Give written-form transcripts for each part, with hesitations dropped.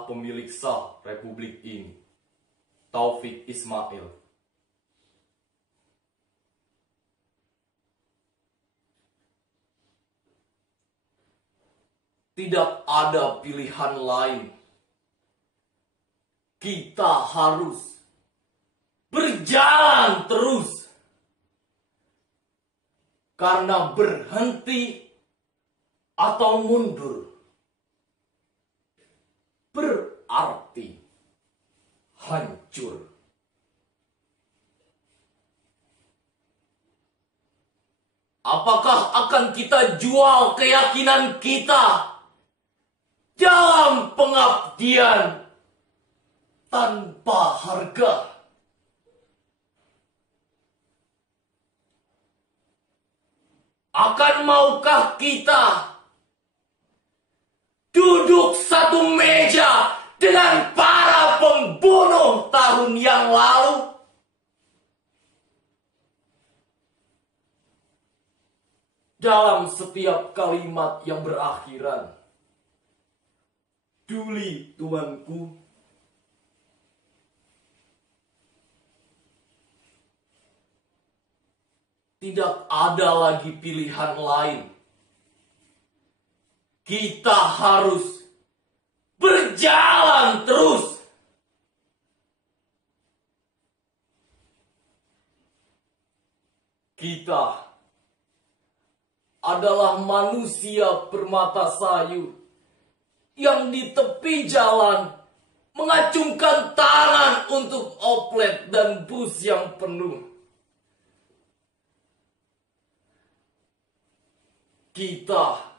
adalah pemilik sah republik ini, Taufik Ismail. Tidak ada pilihan lain. Kita harus berjalan terus. Karena berhenti atau mundur berarti hancur. Apakah akan kita jual keyakinan kita dalam pengabdian tanpa harga? Akan maukah kita duduk satu meja dengan para pembunuh tahun yang lalu? Dalam setiap kalimat yang berakhiran, "Duli tuanku," tidak ada lagi pilihan lain. Kita harus berjalan terus. Kita adalah manusia bermata sayu yang di tepi jalan mengacungkan tangan untuk oplet dan bus yang penuh. Kita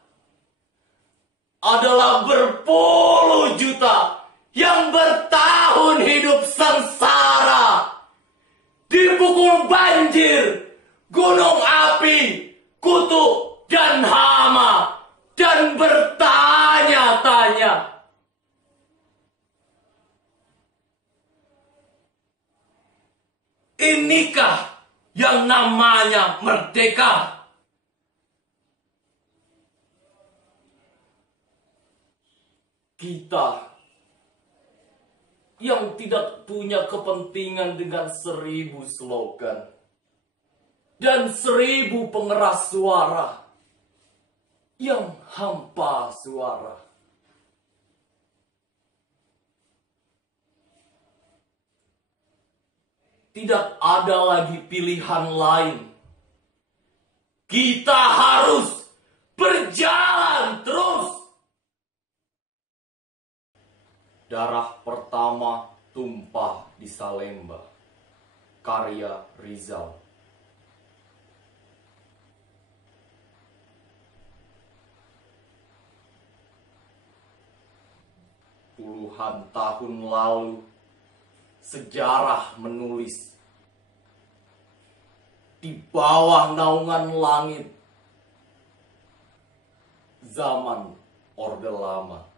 adalah berpuluh juta yang bertahun hidup sengsara, dipukul banjir, gunung api, kutu dan hama, dan bertanya-tanya, inikah yang namanya merdeka? Kita yang tidak punya kepentingan dengan 1000 slogan dan 1000 pengeras suara yang hampa suara. Tidak ada lagi pilihan lain. Kita harus berjalan terus. Darah pertama tumpah di Salemba. Karya Rizal. Puluhan tahun lalu, sejarah menulis di bawah naungan langit zaman Orde Lama.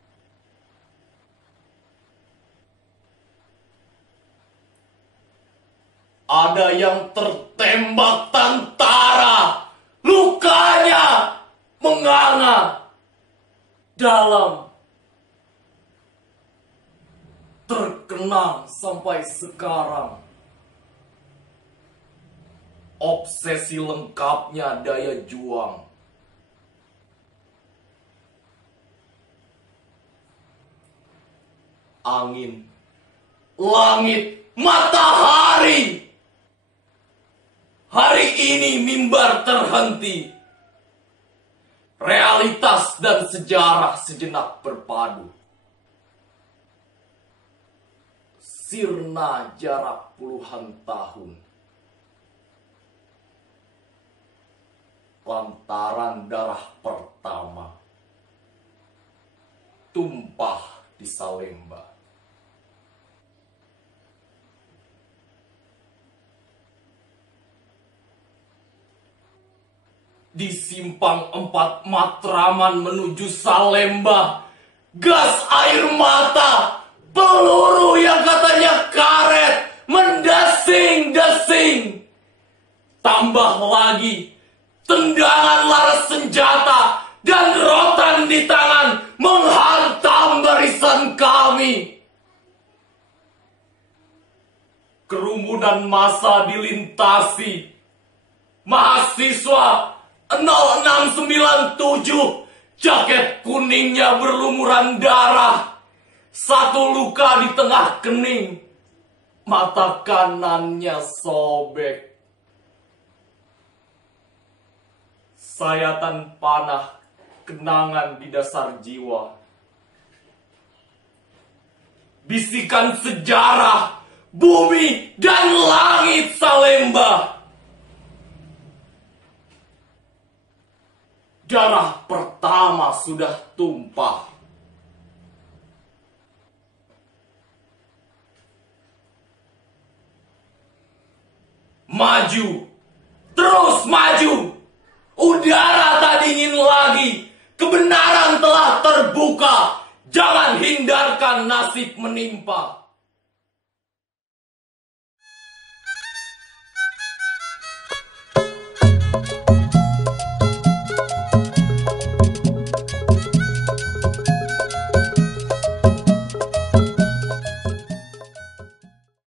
Ada yang tertembak tentara, lukanya menganga dalam. Terkenang sampai sekarang. Obsesi lengkapnya daya juang. Angin, langit, matahari. Hari ini mimbar terhenti. Realitas dan sejarah sejenak berpadu. Sirna jarak puluhan tahun. Lantaran darah pertama tumpah di Salemba. Di simpang 4 Matraman menuju Salemba, gas air mata, peluru yang katanya karet mendesing-desing. Tambah lagi tendangan laras senjata dan rotan di tangan menghantam barisan kami. Kerumunan massa dilintasi. Mahasiswa 0697, jaket kuningnya berlumuran darah. Satu luka di tengah kening. Mata kanannya sobek. Sayatan panah kenangan di dasar jiwa. Bisikan sejarah, bumi dan langit Salemba. Darah pertama sudah tumpah. Maju, terus maju. Udara tak dingin lagi. Kebenaran telah terbuka. Jangan hindarkan nasib menimpa.